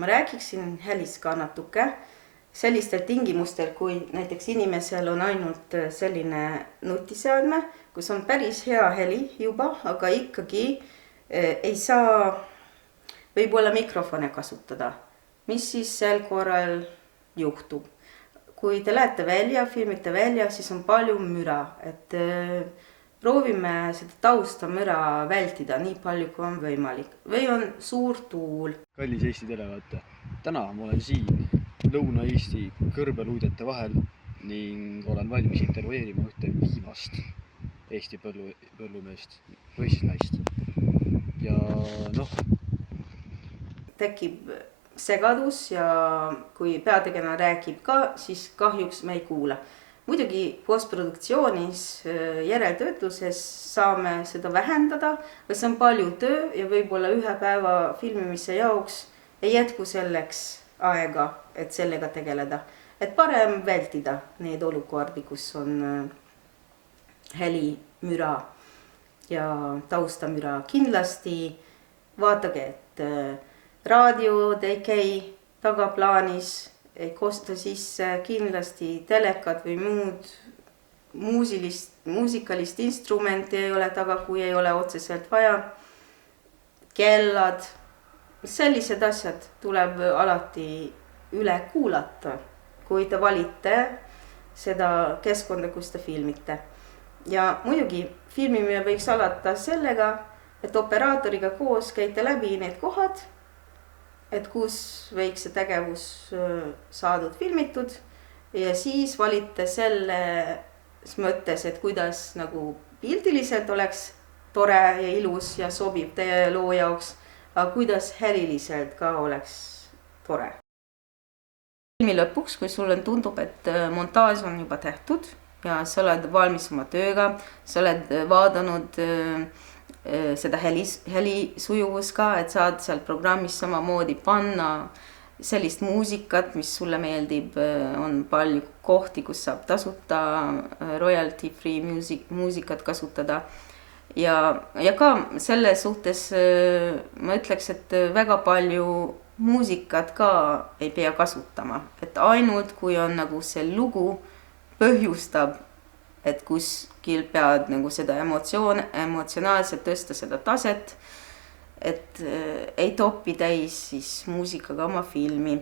ma räägiksin helist ka natuke sellistel tingimustel, kui näiteks inimesel on ainult selline nutiseadme, kus on päris hea heli juba, aga ikkagi ei saa võib-olla mikrofone kasutada. Mis siis sel korral juhtub? Kui te lähete välja, filmite välja, siis on palju müra, et proovime seda taustamüra vältida nii palju, kui on võimalik. Või on suur tuul. Kallis Eesti televaataja. Täna ma olen siin Lõuna-Eesti kõrbeluudete vahel ning olen valmis intervjueerima ühte viimast Eesti põllumeest või siis naist. Ja tekib segadus ja kui peategelane räägib ka, siis kahjuks me ei kuula. Muidugi postproduktsioonis, järeltöötluses saame seda vähendada, või see on palju töö ja võib-olla ühe päeva filmimise jaoks ei jätku selleks aega, et sellega tegeleda. Et parem vältida need olukordi, kus on heli, müra ja taustamüra. Kindlasti vaatage, et raadiod ei käi tagaplaanis, ei kosta sisse, kindlasti telekad või muud muusikalist instrumenti ei ole taga, kui ei ole otseselt vaja. Kellad, sellised asjad tuleb alati üle kuulata, kui te valite seda keskkonda, kus te filmite. Ja muidugi filmimine võiks alata sellega, et operaatoriga koos käite läbi need kohad, et kus võiks see tegevus saadud filmitud ja siis valite selles mõttes, et kuidas nagu pildiliselt oleks tore ja ilus ja sobib teie loo jaoks, aga kuidas heliliselt ka oleks tore. Filmi lõpuks, kui sulle tundub, et montaaž on juba tehtud ja sa oled valmis oma tööga, sa oled vaadanud seda heli sujuvus ka, et saad seal programmis samamoodi panna sellist muusikat, mis sulle meeldib, on palju kohti, kus saab tasuta royalty free muusikat kasutada. Ja ka selle suhtes ma ütleks, et väga palju muusikat ka ei pea kasutama, et ainult kui on nagu see lugu põhjustab, et kuskil pead nagu seda emotsionaalselt tõsta seda taset, et ei topi täis siis muusikaga oma filmi.